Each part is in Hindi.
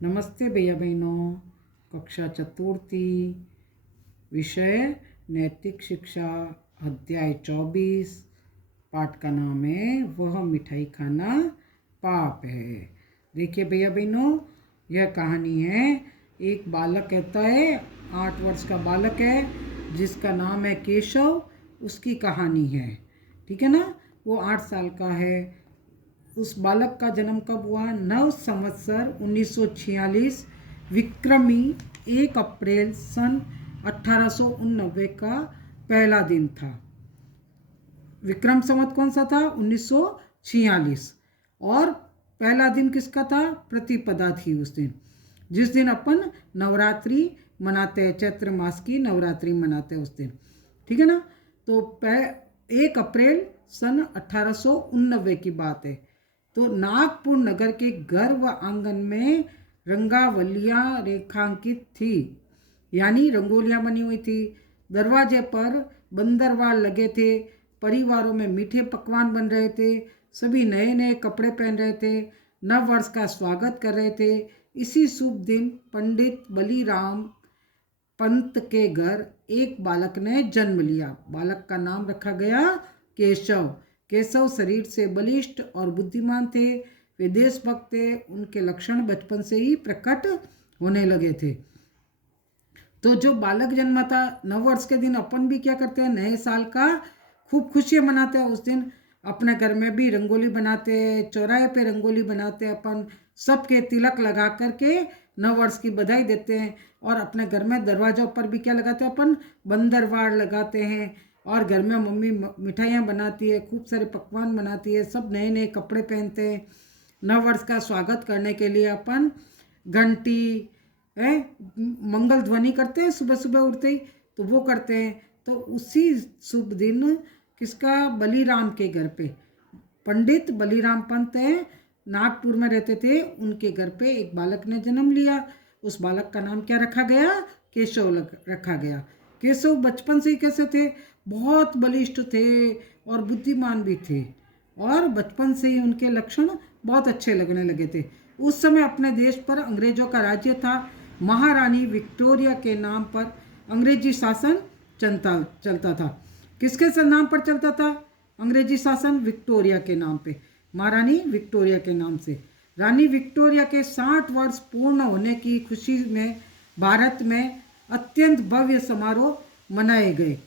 नमस्ते भैया बहनों। कक्षा चतुर्थी, विषय नैतिक शिक्षा, अध्याय 24। पाठ का नाम है वह मिठाई खाना पाप है। देखिए भैया बहनों, यह कहानी है। एक बालक कहता है, 8 वर्ष का बालक है जिसका नाम है केशव। उसकी कहानी है, ठीक है ना। वो 8 साल का है। उस बालक का जन्म कब हुआ? 9 संवत्सर 1946 विक्रमी 1 अप्रैल सन 1889 का पहला दिन था। विक्रम संवत कौन सा था? 1946। और पहला दिन किसका था? प्रतिपदा थी उस दिन, जिस दिन अपन नवरात्रि मनाते हैं, चैत्र मास की नवरात्रि मनाते हैं उस दिन, ठीक है ना। तो 1 अप्रैल सन 1889 की बात है। तो नागपुर नगर के घर व आंगन में रंगावलियां रेखांकित थी, यानी रंगोलियां बनी हुई थी। दरवाजे पर बंदरवाल लगे थे। परिवारों में मीठे पकवान बन रहे थे। सभी नए नए कपड़े पहन रहे थे, नव वर्ष का स्वागत कर रहे थे। इसी शुभ दिन पंडित बलीराम पंत के घर एक बालक ने जन्म लिया। बालक का नाम रखा गया केशव। केशव शरीर से बलिष्ठ और बुद्धिमान थे। वे देशभक्त थे। उनके लक्षण बचपन से ही प्रकट होने लगे थे। तो जो बालक जन्मा था, नव वर्ष के दिन अपन भी क्या करते हैं, नए साल का खूब खुशियाँ मनाते हैं। उस दिन अपने घर में भी रंगोली बनाते हैं, चौराहे पे रंगोली बनाते हैं अपन, सबके तिलक लगा करके नव वर्ष की बधाई देते हैं। और अपने घर में दरवाजों पर भी क्या लगाते हैं अपन? बंदरवाड़ लगाते हैं। और घर में मम्मी मिठाइयाँ बनाती है, खूब सारे पकवान बनाती है, सब नए नए कपड़े पहनते हैं। नव वर्ष का स्वागत करने के लिए अपन घंटी है, मंगल ध्वनि करते हैं सुबह सुबह उठते ही, तो वो करते हैं। तो उसी शुभ दिन किसका? बलीराम के घर पे, पंडित बलीराम पंत है, नागपुर में रहते थे, उनके घर पे एक बालक ने जन्म लिया। उस बालक का नाम क्या रखा गया? केशव रखा गया। केशव बचपन से ही कैसे थे? बहुत बलिष्ठ थे और बुद्धिमान भी थे। और बचपन से ही उनके लक्षण बहुत अच्छे लगने लगे थे। उस समय अपने देश पर अंग्रेजों का राज्य था। महारानी विक्टोरिया के नाम पर अंग्रेजी शासन चलता था। किसके नाम पर चलता था अंग्रेजी शासन? विक्टोरिया के नाम पे, महारानी विक्टोरिया के नाम से। रानी विक्टोरिया के 60 वर्ष पूर्ण होने की खुशी में भारत में अत्यंत भव्य समारोह मनाए गए।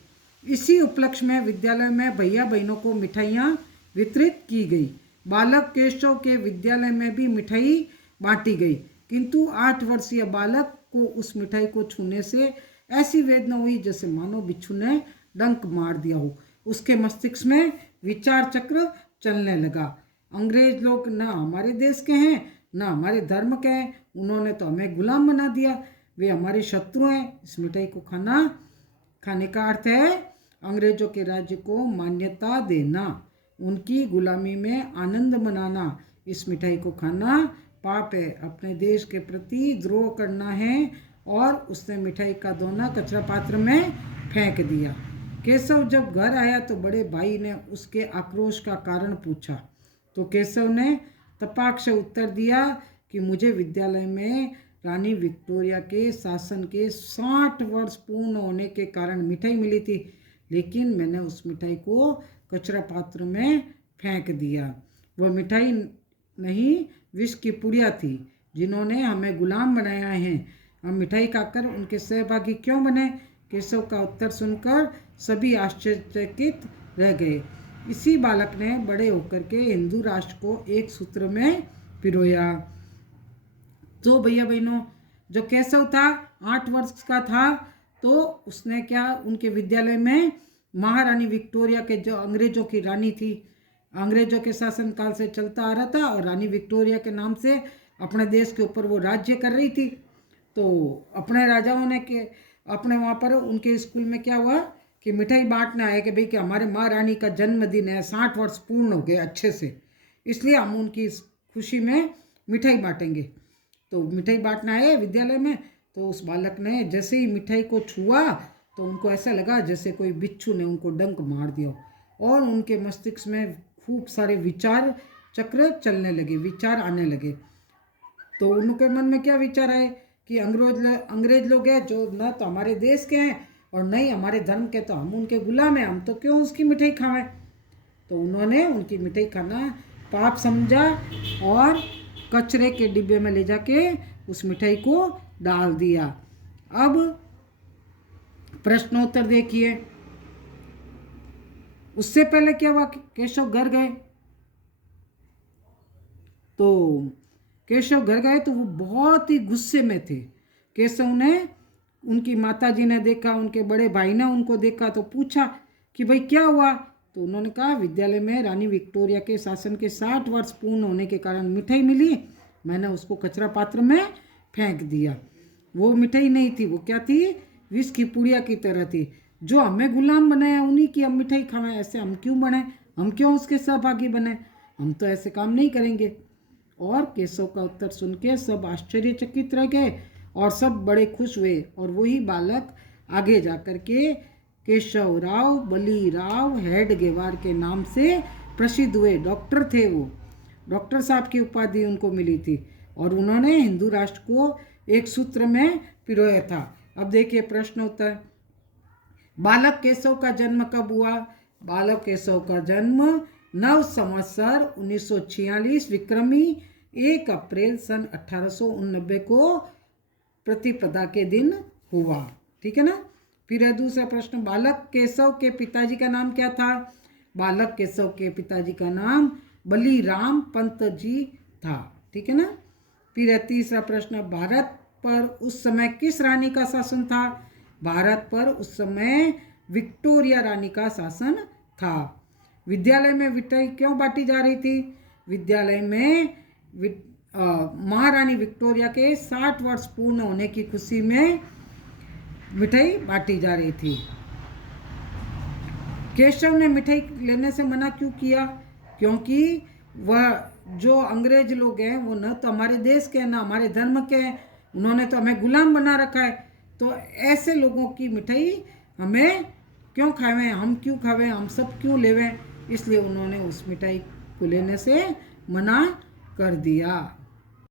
इसी उपलक्ष्य में विद्यालय में भैया बहनों को मिठाइयाँ वितरित की गई। बालक केशव के विद्यालय में भी मिठाई बांटी गई, किंतु 8 वर्षीय बालक को उस मिठाई को छूने से ऐसी वेदना हुई जैसे मानो बिच्छू ने डंक मार दिया हो। उसके मस्तिष्क में विचार चक्र चलने लगा। अंग्रेज लोग ना हमारे देश के हैं, ना हमारे धर्म के हैं, उन्होंने तो हमें गुलाम बना दिया, वे हमारे शत्रु हैं। इस मिठाई को खाने का अर्थ है अंग्रेजों के राज्य को मान्यता देना, उनकी गुलामी में आनंद मनाना। इस मिठाई को खाना पाप है, अपने देश के प्रति द्रोह करना है। और उसने मिठाई का दोना कचरा पात्र में फेंक दिया। केशव जब घर आया तो बड़े भाई ने उसके आक्रोश का कारण पूछा, तो केशव ने तपाक से उत्तर दिया कि मुझे विद्यालय में रानी विक्टोरिया के शासन के 60 वर्ष पूर्ण होने के कारण मिठाई मिली थी, लेकिन मैंने उस मिठाई को कचरा पात्र में फेंक दिया। वह मिठाई नहीं, विष की पुड़िया थी, जिन्होंने हमें गुलाम बनाया है। हम मिठाई खाकर उनके सहभागी क्यों बने? केशव का उत्तर सुनकर सभी आश्चर्यचकित रह गए। इसी बालक ने बड़े होकर के हिंदू राष्ट्र को एक सूत्र में पिरोया। तो भैया बहनों, जो केशव था 8 वर्ष का था, तो उसने क्या, उनके विद्यालय में महारानी विक्टोरिया के, जो अंग्रेजों की रानी थी, अंग्रेजों के शासन काल से चलता आ रहा था, और रानी विक्टोरिया के नाम से अपने देश के ऊपर वो राज्य कर रही थी। तो अपने राजाओं ने के अपने वहाँ पर उनके स्कूल में क्या हुआ कि मिठाई बांटना है कि भाई कि हमारे महारानी का जन्मदिन है, 60 वर्ष पूर्ण हो गए अच्छे से, इसलिए हम उनकी खुशी में मिठाई बांटेंगे। तो मिठाई बांटना है विद्यालय में। तो उस बालक ने जैसे ही मिठाई को छुआ तो उनको ऐसा लगा जैसे कोई बिच्छू ने उनको डंक मार दिया, और उनके मस्तिष्क में खूब सारे विचार चक्र चलने लगे, विचार आने लगे। तो उनके मन में क्या विचार है कि अंग्रेज लोग हैं जो न तो हमारे देश के हैं और न ही हमारे धर्म के, तो हम उनके गुलाम हैं, हम तो क्यों उसकी मिठाई खावें। तो उन्होंने उनकी मिठाई खाना पाप समझा और कचरे के डिब्बे में ले जाके उस मिठाई को डाल दिया। अब प्रश्नोत्तर देखिए। उससे पहले क्या हुआ, केशव घर गए। तो केशव घर गए तो वो बहुत ही गुस्से में थे। केशव ने, उनकी माताजी ने देखा, उनके बड़े भाई ने उनको देखा तो पूछा कि भाई क्या हुआ। तो उन्होंने कहा विद्यालय में रानी विक्टोरिया के शासन के 60 वर्ष पूर्ण होने के कारण मिठाई मिली, मैंने उसको कचरा पात्र में फेंक दिया। वो मिठाई नहीं थी, वो क्या थी, विष की पुड़िया की तरह थी। जो हमें गुलाम बनाया उन्हीं की हम मिठाई खाएं, ऐसे हम क्यों बने, हम क्यों उसके सहभागी बने, हम तो ऐसे काम नहीं करेंगे। और केशव का उत्तर सुन के सब आश्चर्यचकित रह गए और सब बड़े खुश हुए। और वही बालक आगे जाकर के केशव राव बलीराव हेडगेवार के नाम से प्रसिद्ध हुए। डॉक्टर थे वो, डॉक्टर साहब की उपाधि उनको मिली थी और उन्होंने हिंदू राष्ट्र को एक सूत्र में पिरोया था। अब देखिए प्रश्नोत्तर। बालक केशव का जन्म कब हुआ। बालक केशव का जन्म 9 संवत्सर 1946 विक्रमी 1 अप्रैल सन 1889 को प्रतिपदा के दिन हुआ। ठीक है ना। फिर है दूसरा प्रश्न, बालक केशव के पिताजी का नाम क्या था। बालक केशव के पिताजी का नाम बलीराम पंत जी था। ठीक है ना। फिर है तीसरा प्रश्न, भारत पर उस समय किस रानी का शासन था। भारत पर उस समय विक्टोरिया रानी का शासन था। विद्यालय में मिठाई क्यों बांटी जा रही थी। विद्यालय में महारानी विक्टोरिया के 60 वर्ष पूर्ण होने की खुशी में मिठाई बांटी जा रही थी। केशव ने मिठाई लेने से मना क्यों किया, क्योंकि वह जो अंग्रेज लोग हैं वो न तो हमारे देश के हैं ना हमारे धर्म के हैं, उन्होंने तो हमें गुलाम बना रखा है। तो ऐसे लोगों की मिठाई हमें क्यों खावें, हम क्यों खावें, हम सब क्यों लेवें, इसलिए उन्होंने उस मिठाई को लेने से मना कर दिया।